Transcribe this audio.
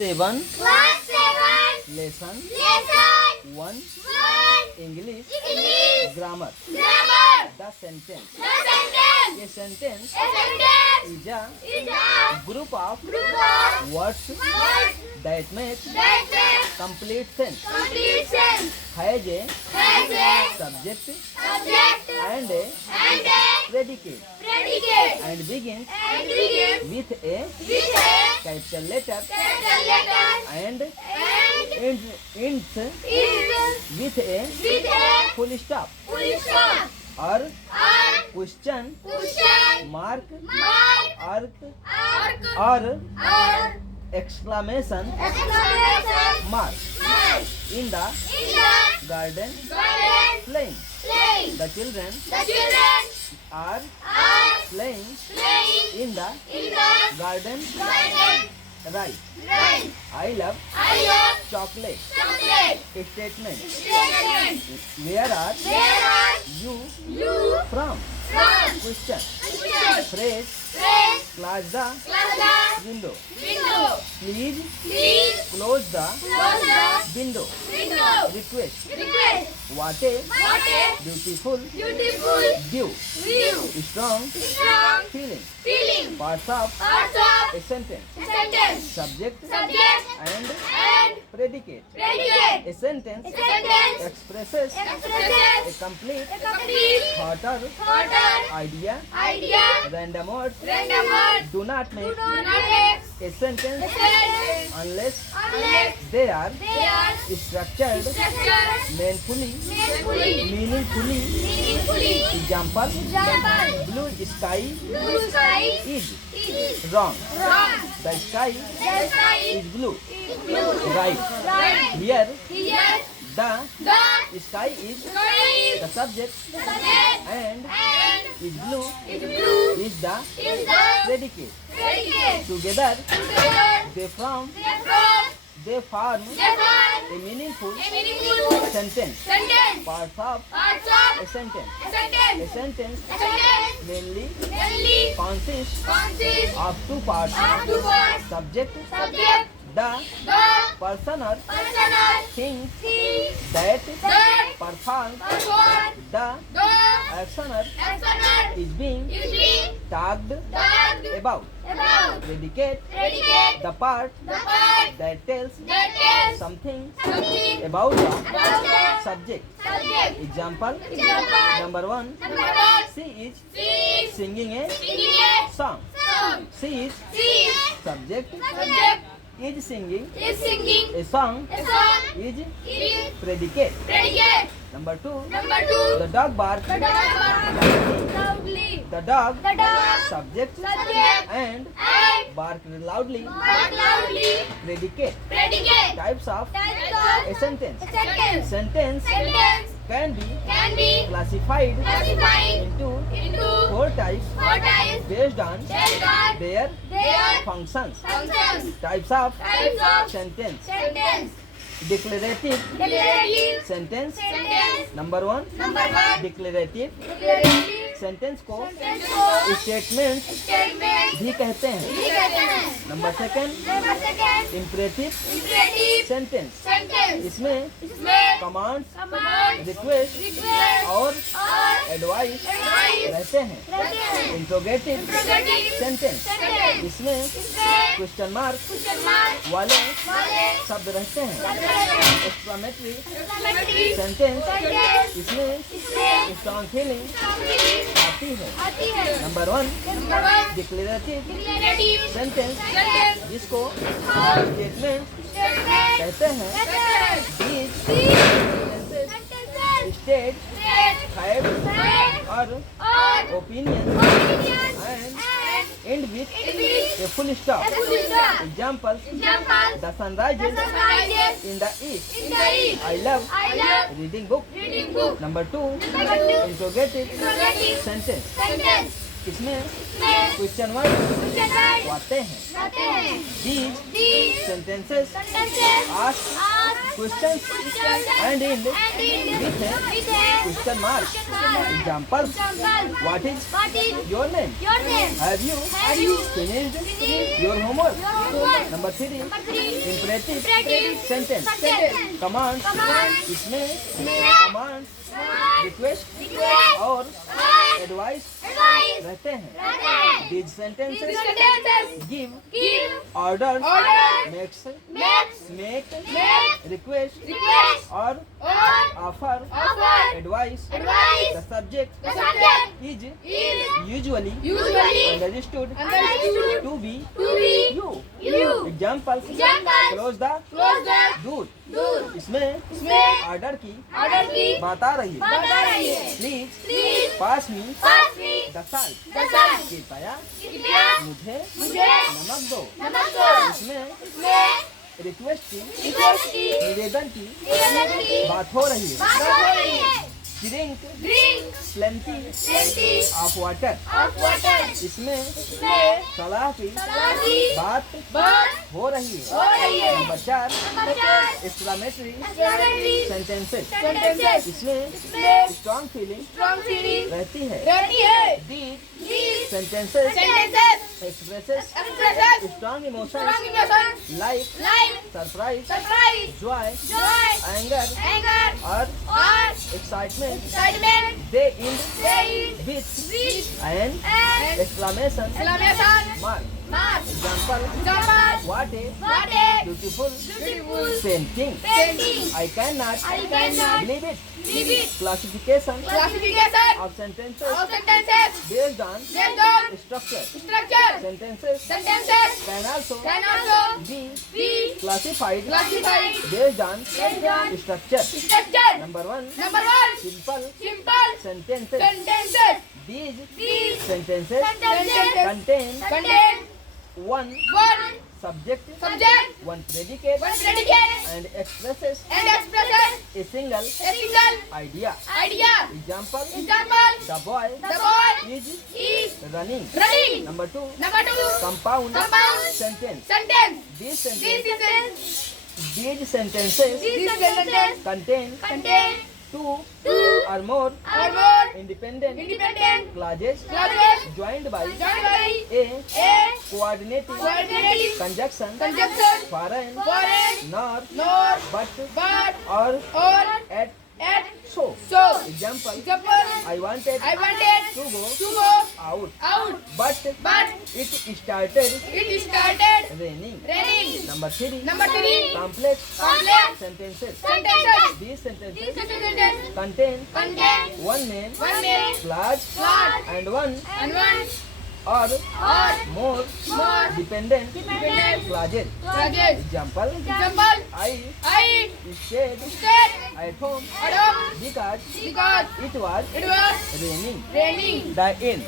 7 Class 7 lesson Lesson 1 English English grammar. Grammar The sentence. The sentence A sentence A sentence is a is a group of group of words words that make that make complete sense. complete sense Has a has a subject subject and a and a predicate predicate and begins and begins with a with a capital letter capital letter and and ends is with a with a full stop full stop or or question question mark mark arc or or exclamation exclamation mark mark in the in the garden garden playing. playing. The children The children are are playing playing in the in the garden garden. right. Right. I love I love chocolate. chocolate. Statement. Statement. Where are Where are you you from? from? Question. Question. Phrase. Press Close the class the window. window. Please Please close the close the window. window. Request. Request. What a What a beautiful beautiful view. view. Strong Strong feeling. feeling. Parts of Parts of a sentence. sentence. Subject Subject and and predicate. predicate. A sentence A sentence expresses a expresses complete a complete thought or thought or idea. idea. Random words Random words do not make do not make a sentence a sentence unless unless they are they are structured structured meaningfully. meaningfully. Example. Example. Blue sky Blue sky is is wrong. wrong. The sky The sky is blue. is blue. Right. Right. Here Here the the sky is sky is the subject subject and and is blue is blue is the is the predicate. predicate. Together Together they form they form a meaningful a meaningful sentence. sentence. Parts of Parts a of sentence. a sentence. A sentence A sentence mainly mainly consists consists of two parts. of two words. Subject, Subject, the the person or person or thing thing that that performs perform the the action or action or is being is being talked talked about. about. Predicate, Predicate the part the part that tells that tells something something about the about the subject. subject. Example, Example. number 1, Number one. she is She is singing a singing a song. song. She is She is subject subject is singing is singing a song a song. is Is predicate. predicate. Number 2, Number two. the dog barks The dog barks loudly. the dog The dog subject subject and and bark loudly. bark loudly. Predicate. Predicate. Types of Types a of sentence. a sentence. Sentence Sentence can be can be classified classified into into 4 types four types based on based on their their functions. functions. Types of Types of sentence. sentence. Declarative Declarative sentence. sentence. Number 1, Number one. declarative Declarative sentence को sentence को statement statement भी कहते हैं. भी कहते हैं. Number 2, Number second. Imperative Imperative sentence. sentence. इसमें इसमें कमांड्स, command, रिक्वेस्ट request और और एडवाइस advice रहते हैं. रहते हैं. Interrogative Interrogative sentence. sentence. इसमें इसमें क्वेश्चन मार्क question mark वाले वाले शब्द रहते हैं. शब्द रहते हैं. Exclamatory Exclamatory sentence. sentence. इसमें इसमें स्ट्रॉन्ग फीलिंग strongly आती है. आती है. Number 1, Number one. Declarative Declarative sentence, sentence. जिसको और स्टेटमेंट statement कहते हैं. कहते हैं. These Sentences state state fact fact और और opinion opinion and and end with it means a full stop. a full stop. Example, Example. the sun rises The sun rises in the east. in the east. I love I love reading book. reading book. Number 2, Number two. interrogative Interrogative sentence. sentence. इसमें इसमें question word question mark आते हैं. रहते हैं. These These sentences sentences ask ask questions and end with a question mark. Examples. What is your name? Have you finished your homework? Number 3. Imperative sentence. Commands. इसमें commands, request और advice रहते हैं. These sentences give, order, makes, make, request और offer, advice. The subject is usually understood to be you. Examples. Close the door. इसमें order की बात आ रही है. Please pass me the salt. कृपया मुझे नमक दो. इसमें रिक्वेस्ट की निवेदन की बात हो रही है. Drink plenty of water. इसमें सलाह की बात हो रही है. नंबर 4. Exclamatory sentences. इसमें स्ट्रॉन्ग फीलिंग रहती है. These sentences expresses strong emotions like surprise, joy, anger और excitement. They end with an exclamation mark. Example. What a beautiful painting. I cannot believe it. Classification of sentences based on structure. Sentences can also be classified based on structure. Number 1. Simple sentences. These sentences contain one subject, one predicate, and expresses a single idea. Example. The boy is running. Number 2. Compound sentence. These sentences contain two or more independent clauses joined by a coordinating conjunction. Foreign, nor, but, or, at. So. Example. I wanted to go out, but it started raining. Number 3. Complex sentences. These sentences contain one main clause and one or more dependent clauses. Example. I stayed at home because it was raining. The end.